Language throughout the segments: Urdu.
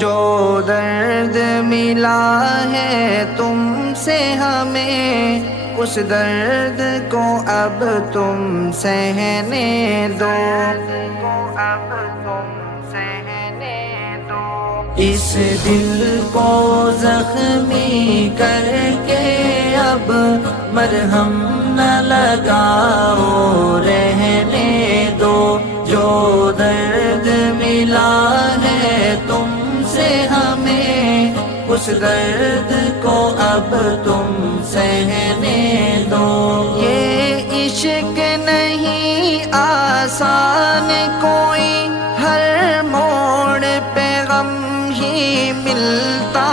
جو درد ملا ہے تم سے ہمیں، اس درد کو اب تم سہنے دو، اس دل کو زخمی کر کے اب مرہم نہ لگاؤ، رہنے دو۔ جو درد ملا ہے تم سے ہمیں، اس درد کو اب تم سہنے دو۔ یہ عشق نہیں آسان کوئی، ہر موڑ پہ غم ہی ملتا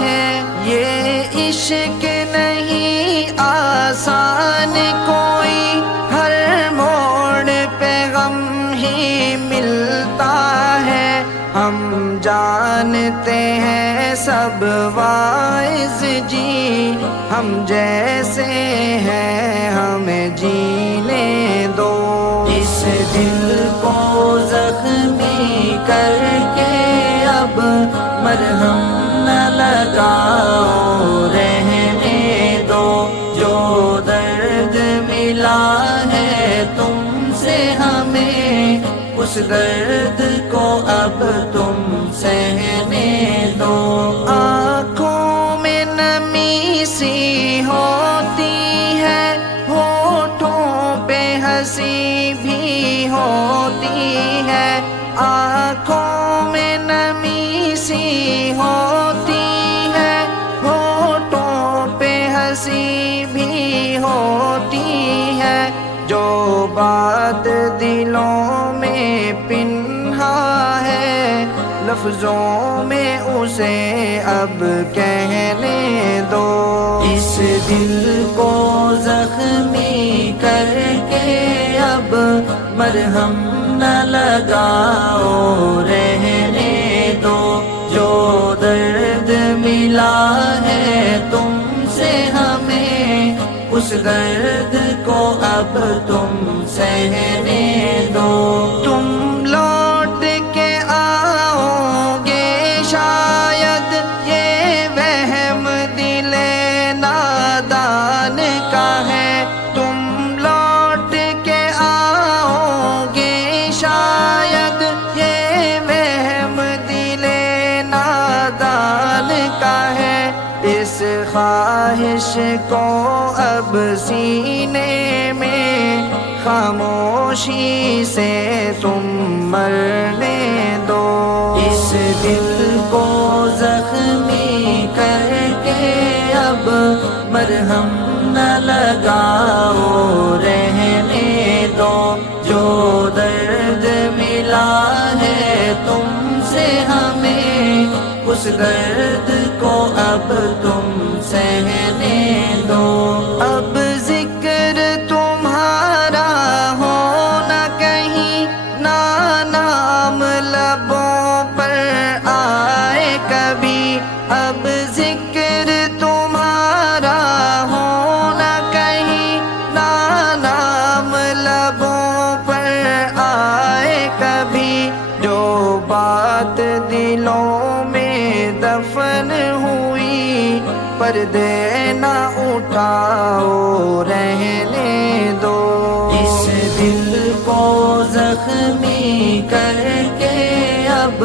ہے۔ یہ عشق نہیں آسان کوئی، ہر موڑ پہ غم ہی ملتا ہے۔ ہم جانتے ہیں سب واعظ جی، ہم جیسے ہیں ہمیں جینے دو، اس دل کو زخمی کر کے اب مرہم نہ لگاؤ، رہنے دو۔ جو درد ملا ہے تم سے ہمیں، اس درد کو اب تم سہنے دو۔ آنکھوں میں نمی سی ہوتی ہے، ہونٹوں پہ ہنسی بھی ہوتی ہے۔ آنکھوں میں نمی سی ہوتی ہے، ہونٹوں پہ ہنسی بھی ہوتی ہے۔ جو بات دلوں میں پنہا ہے، لفظوں میں اسے اب کہنے دو، اس دل کو زخمی کر کے اب مرہم نہ لگاؤ، رہنے دو۔ جو درد ملا ہے تم سے ہمیں، اس درد کو اب تم سہنے دو۔ تم لوٹ کے آؤ گے شاید، یہ وہم دل نادان کا ہے۔ تم لوٹ کے آؤ گے شاید، یہ وہم دل نادان کا ہے۔ اس خواہش کو اب سینے میں خاموشی سے تم مرنے دو، اس دل کو زخمی کر کے اب مرہم نہ لگاؤ، رہنے دو۔ جو درد ملا ہے تم سے ہمیں، اس درد کو اب تم سہنے دو۔ اب ذکر تمہارا ہو نہ کہیں، نہ نام لبوں پر آئے کبھی۔ اب ذکر تمہارا ہو نہ کہیں، نہ نام لبوں پر آئے کبھی۔ جو بات دلوں میں دفن ہوئی، پردے نہ اٹھاؤ، رہنے دو، اس دل کو زخمی کر کے اب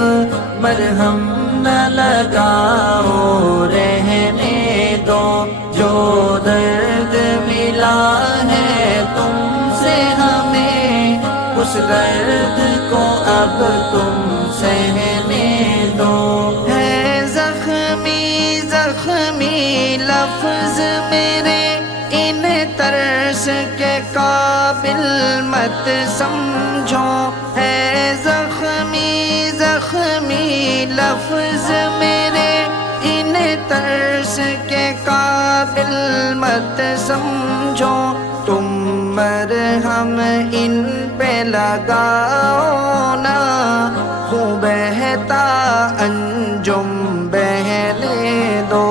مرہم نہ لگاؤ، رہنے دو۔ جو درد ملا ہے تم سے ہمیں، اس درد کو اب تم سہنے دو۔ ہے زخمی زخمی لفظ میرے، ان ترس کے قابل مت سمجھو۔ ہے زخمی زخمی لفظ میرے، ان ترس کے قابل مت سمجھو۔ تم مرہم ان پہ لگاؤ نا، خوب بہتا انجم بہنے دو،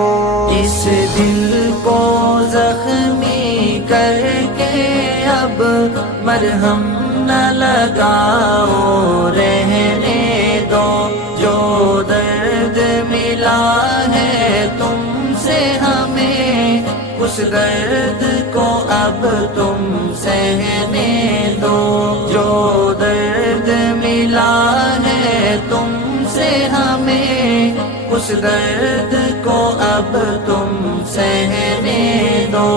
اس دل کو زخمی کر کے اب مرہم نہ لگاؤ، رہنے دو۔ جو درد ملا ہے تم سے ہمیں، اس درد کو اب تم سہنے دو، جو درد ملا ہے تم سے ہمیں، اس درد کو اب تم سہنے دو۔